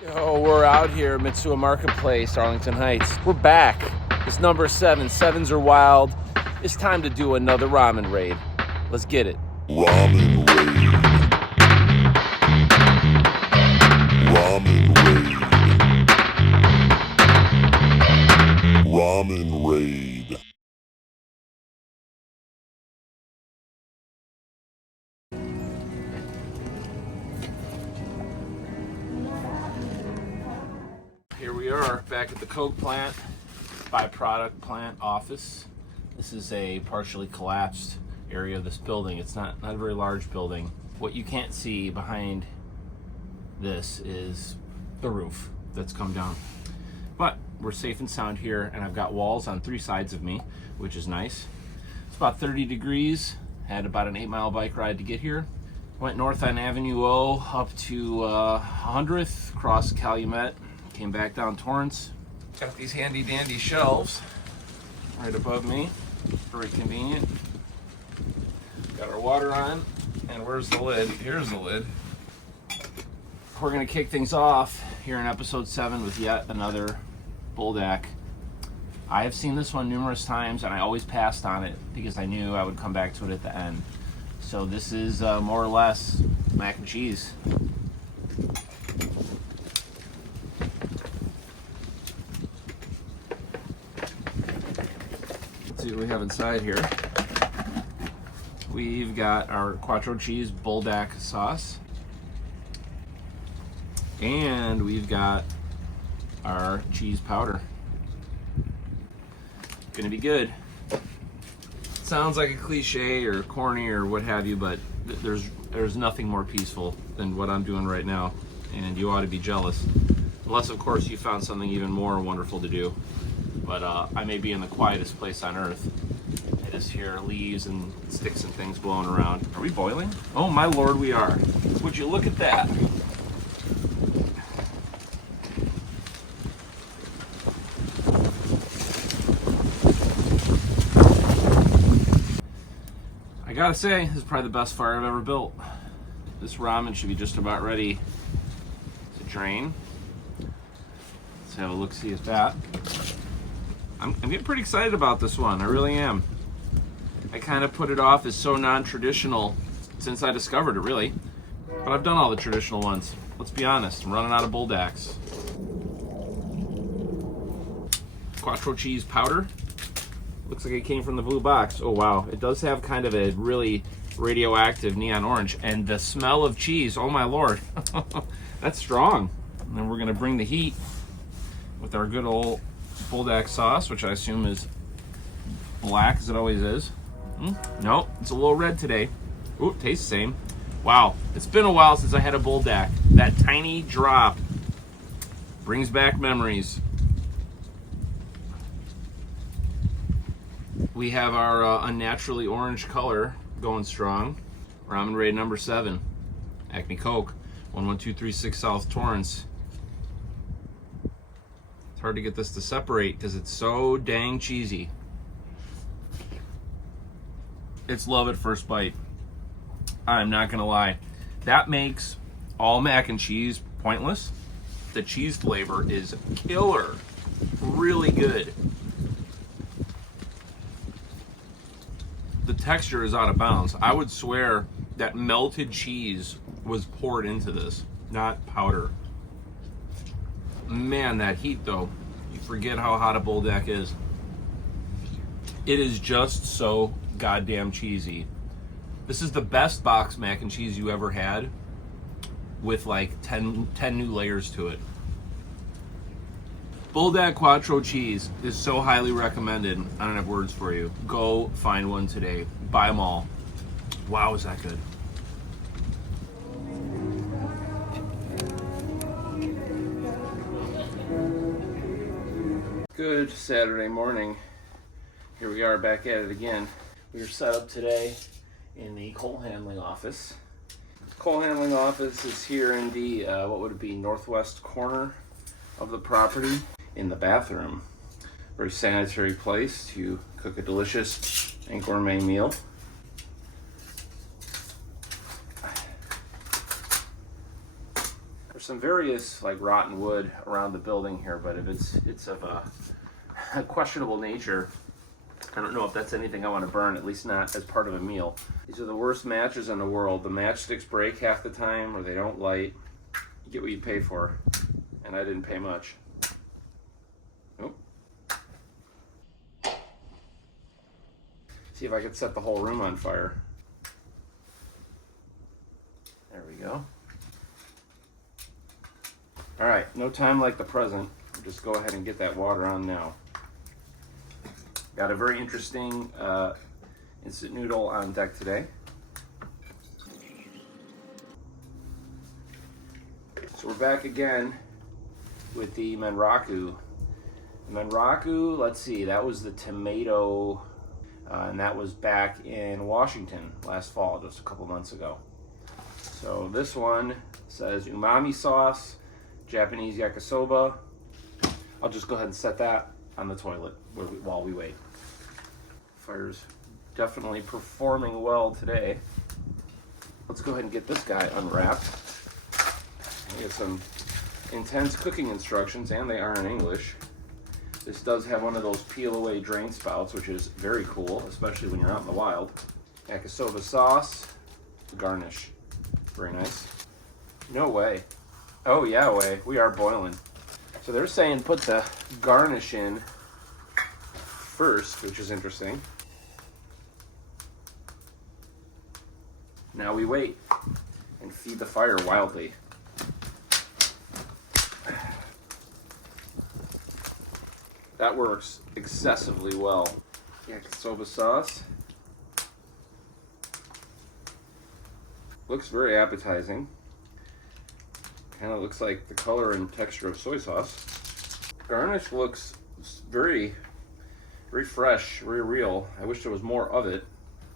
Yo, we're out here at Mitsua Marketplace, Arlington Heights. We're back. It's number 7. Sevens are wild. It's time to do another ramen raid. Let's get it. Ramen raid. Ramen raid. Ramen raid. Here we are back at the Coke plant, byproduct plant office. This is a partially collapsed area of this building. It's not a very large building. What you can't see behind this is the roof that's come down. But we're safe and sound here, and I've got walls on 3 sides of me, which is nice. It's about 30 degrees. Had about an 8-mile bike ride to get here. Went north on Avenue O up to 100th, crossed Calumet, came back down Torrance. Got these handy dandy shelves right above me, very convenient. Got our water on, and where's the lid? Here's the lid. We're gonna kick things off here in episode 7 with yet another Buldak. I have seen this one numerous times, and I always passed on it because I knew I would come back to it at the end. So this is more or less mac and cheese. Let's see what we have inside here. We've got our quattro cheese Buldak sauce. And we've got our cheese powder. Gonna be good. Sounds like a cliche or corny or what have you, but there's nothing more peaceful than what I'm doing right now, and you ought to be jealous. Unless, of course, you found something even more wonderful to do. But I may be in the quietest place on earth. I just hear leaves and sticks and things blowing around. Are we boiling? Oh my lord, we are. Would you look at that? I gotta say, this is probably the best fire I've ever built. This ramen should be just about ready to drain. Let's have a look-see at that. I'm getting pretty excited about this one. I really am. I kind of put it off as so non-traditional since I discovered it, really. But I've done all the traditional ones. Let's be honest, I'm running out of Buldaks. Quattro cheese powder. Looks like it came from the blue box. Oh wow, it does have kind of a really radioactive neon orange, and the smell of cheese, oh my lord. That's strong. And then we're gonna bring the heat with our good old Buldak sauce, which I assume is black as it always is. Nope, it's a little red today. Ooh, tastes the same. Wow, it's been a while since I had a Buldak. That tiny drop brings back memories. We have our unnaturally orange color going strong. Ramen raid number 7. Acme Coke, 11236 South Torrance. It's hard to get this to separate because it's so dang cheesy. It's love at first bite. I'm not gonna lie. That makes all mac and cheese pointless. The cheese flavor is killer. Really good. The texture is out of bounds. I would swear that melted cheese was poured into this, not powder. Man, that heat though, you forget how hot a Buldak is. It is just so goddamn cheesy. This is the best box mac and cheese you ever had, with like 10 new layers to it. Buldak Quattro cheese is so highly recommended. I don't have words for you. Go find one today. Buy them all. Wow, is that good. Good Saturday morning. Here we are back at it again. We are set up today in the coal handling office. Coal handling office is here in the, what would it be, northwest corner of the property, in the bathroom. Very sanitary place to cook a delicious and gourmet meal. some various like rotten wood around the building here, but if it's of a questionable nature, I don't know if that's anything I want to burn, at least not as part of a meal. These are the worst matches in the world. The matchsticks break half the time, or they don't light. You get what you pay for, and I didn't pay much. Oh. See if I could set the whole room on fire. There we go. All right, no time like the present. Just go ahead and get that water on now. Got a very interesting instant noodle on deck today. So we're back again with the Menraku. The Menraku, let's see, that was the tomato, and that was back in Washington last fall, just a couple months ago. So this one says umami sauce, Japanese yakisoba. I'll just go ahead and set that on the toilet while we wait. Fire's definitely performing well today. Let's go ahead and get this guy unwrapped. We get some intense cooking instructions, and they are in English. This does have one of those peel away drain spouts, which is very cool, especially when you're out in the wild. Yakisoba sauce, garnish. Very nice. No way. Oh yeah, way. We are boiling. So they're saying put the garnish in first, which is interesting. Now we wait and feed the fire wildly. That works excessively well. Yakisoba sauce. Looks very appetizing. Kind of looks like the color and texture of soy sauce. Garnish looks very, very fresh, very real. I wish there was more of it.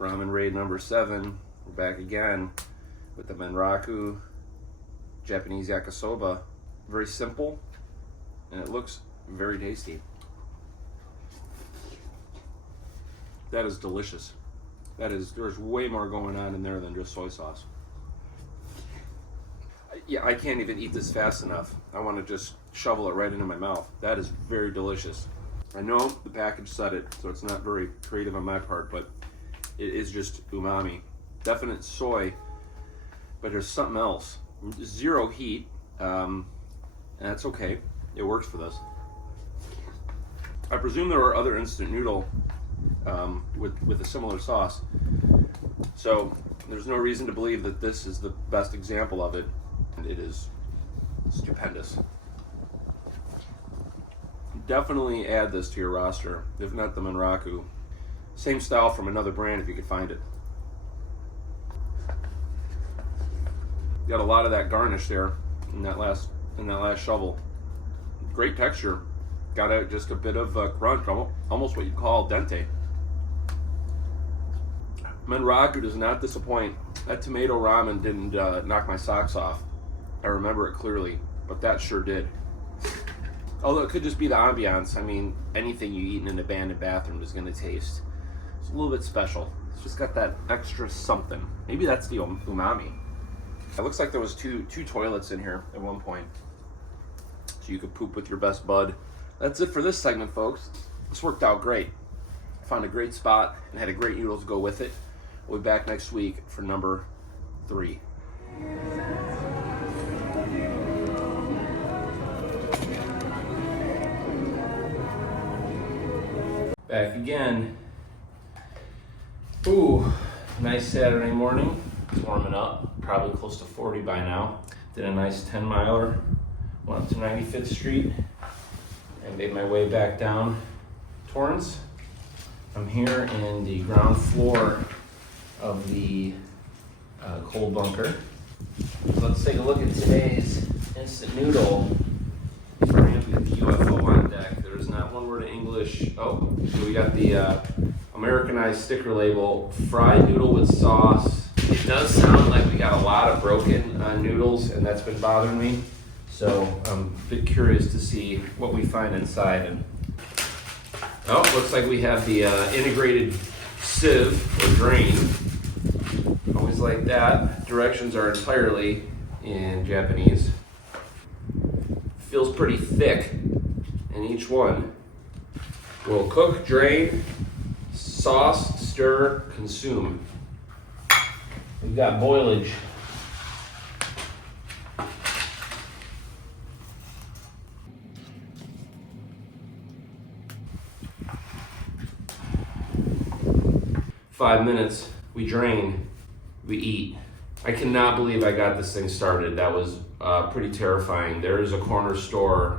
Ramen Raid number 7. We're back again with the Menraku Japanese yakisoba. Very simple, and it looks very tasty. That is delicious. There's way more going on in there than just soy sauce. Yeah, I can't even eat this fast enough. I want to just shovel it right into my mouth. That is very delicious. I know the package said it, so it's not very creative on my part, but it is just umami. Definite soy, but there's something else. Zero heat, and that's okay. It works for this. I presume there are other instant noodle with a similar sauce, so there's no reason to believe that this is the best example of it. And it is stupendous. Definitely add this to your roster, if not the Menraku. Same style from another brand if you could find it. Got a lot of that garnish there in that last shovel. Great texture. Got just a bit of crunch, almost what you'd call dente. Menraku does not disappoint. That tomato ramen didn't knock my socks off. I remember it clearly, but that sure did. Although it could just be the ambiance. I mean, anything you eat in an abandoned bathroom is going to taste. It's a little bit special. It's just got that extra something. Maybe that's the umami. It looks like there was two toilets in here at one point, so you could poop with your best bud. That's it for this segment, folks. This worked out great. I found a great spot and had a great noodle to go with it. We'll be back next week for number 3. Back again. Ooh, nice Saturday morning. It's warming up, probably close to 40 by now. Did a nice 10-miler, went up to 95th Street, and made my way back down Torrance. I'm here in the ground floor of the cold bunker. So let's take a look at today's instant noodle. Starting up with the UFO on deck. There's not one word of English. Oh, so we got the Americanized sticker label, fried noodle with sauce. It does sound like we got a lot of broken noodles, and that's been bothering me. So I'm a bit curious to see what we find inside. And oh, looks like we have the integrated sieve or drain. Always like that. Directions are entirely in Japanese. feels pretty thick in each one. We'll cook, drain, sauce, stir, consume. We've got boilage. Five minutes, we drain, we eat. I cannot believe I got this thing started. That was pretty terrifying. There is a corner store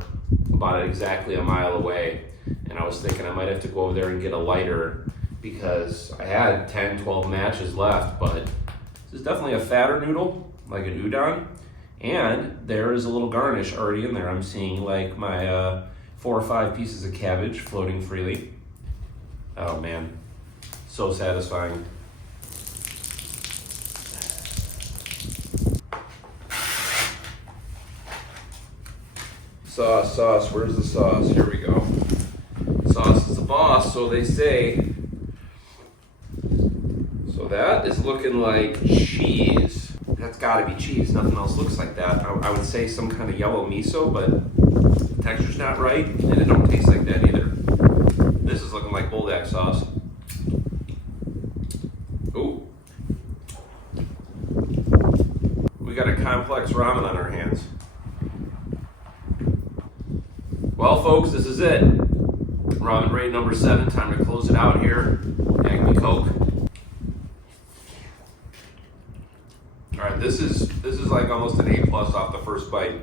about exactly a mile away, and I was thinking I might have to go over there and get a lighter because I had 10, 12 matches left, but this is definitely a fatter noodle, like an udon, and there is a little garnish already in there. I'm seeing like my 4 or 5 pieces of cabbage floating freely. Oh man, so satisfying. Sauce, where's the sauce? Here we go. Sauce is the boss, so they say. So that is looking like cheese. That's gotta be cheese, nothing else looks like that. I would say some kind of yellow miso, but the texture's not right, and it don't taste like that either. This is looking like buldak sauce. Ooh. We got a complex ramen on our hands. Well, folks, this is it. Ramen raid number 7. Time to close it out here. Acme Coke. All right, this is like almost an A+ off the first bite.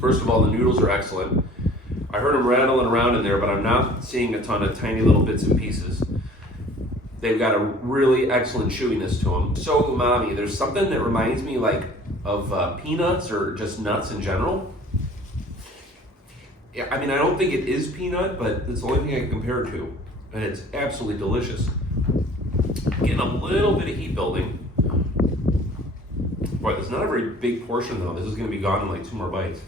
First of all, the noodles are excellent. I heard them rattling around in there, but I'm not seeing a ton of tiny little bits and pieces. They've got a really excellent chewiness to them. So umami. There's something that reminds me like of peanuts or just nuts in general. Yeah, I mean, I don't think it is peanut, but it's the only thing I can compare it to. And it's absolutely delicious. Getting a little bit of heat building. Boy, that's not a very big portion though. This is gonna be gone in like 2 more bites.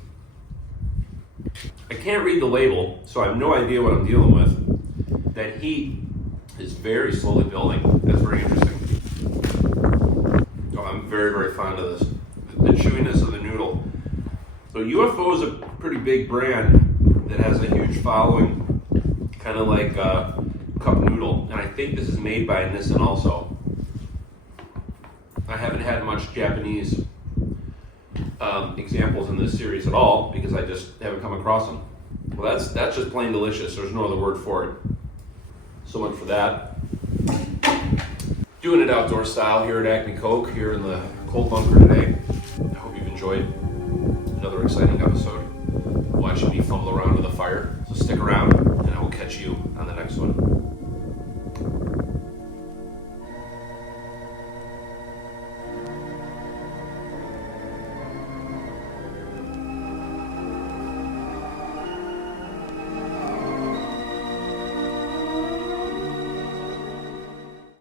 I can't read the label, so I have no idea what I'm dealing with. That heat is very slowly building. That's very interesting. Oh, I'm very, very fond of this. The chewiness of the noodle. So UFO is a pretty big brand that has a huge following, kind of like cup noodle, and I think this is made by Nissan also. I haven't had much Japanese examples in this series at all because I just haven't come across them. Well, that's just plain delicious. There's no other word for it. So much for that. Doing it outdoor style here at Acme Coke, here in the cold bunker today. I hope you've enjoyed another exciting episode. Watching me fumble around in the fire. So stick around, and I will catch you on the next one.